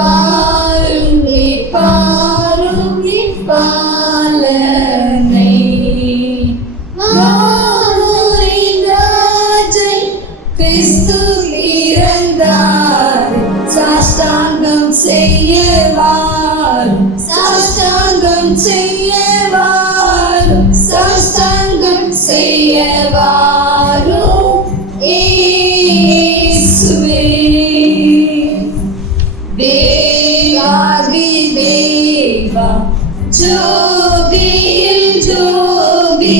பாரும் இப்பாரும் இப்பாலனை வானோரின் ராஜை கிறிஸ்து இறந்தார் சாஷ்டாங்கம் செய்யவார் சாஷ்டாங்கம் செய்யவார் சாஷ்டாங்கம் செய்யவாரோ இயேசுவே தேவாதி தேவா ஜோதியில் ஜோதி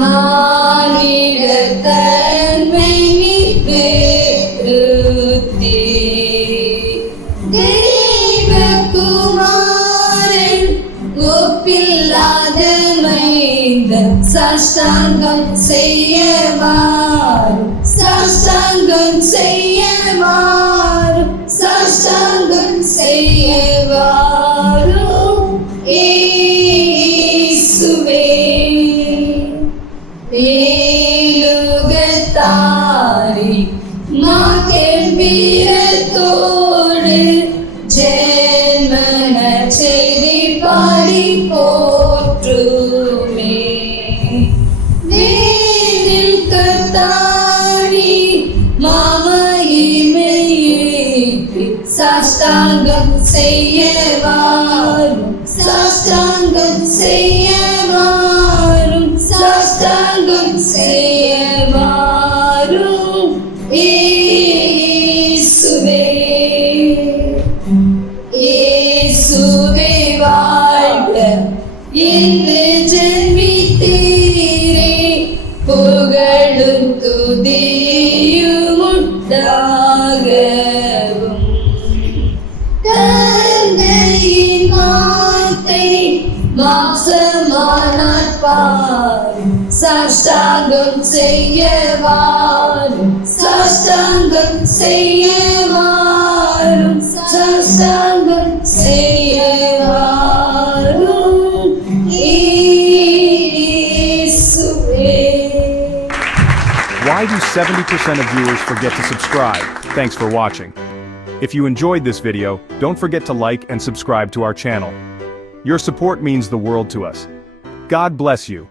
மானிட தன்மை பெருத்தி தேவகுமாரன் ஒப்பில்லாத மைந்தன் சாஷ்டாங்கம் செய்யவார் சாஷ்டாங்கம் செய்யவார் சாஷ்டாங்கம் செய்யவாரோ இயேசுவே ஏலுகத்தாரி மாகெம்பீரத்தோடு ஜென்மன செய்தி பாடி போற்றுமே வேலில் கத்தாரி மாமகிமையேற்றி சாஷ்டாங்கம் செய்யவாரும் சாஷ்டாங்கம் செய்யவாரும் சாஷ்டாங்கம் செய்யவாரும் இயேசுவே இயேசுவே வாழ்க என்று ஜென்மித்தீரே புகழும் துதியும் உண்டாகவும் தந்தையின் வார்த்தை மாம்சமானார் பாரும் சாஷ்டாங்கம் செய்யவாரும் சாஷ்டாங்கம் செய்யவாரும் சாஷ்டாங்கம் செய்யவாரும் இயேசுவே. Why do 70% of viewers forget to subscribe? Thanks for watching. If you enjoyed this video, don't forget to like and subscribe to our channel. Your support means the world to us. God bless you.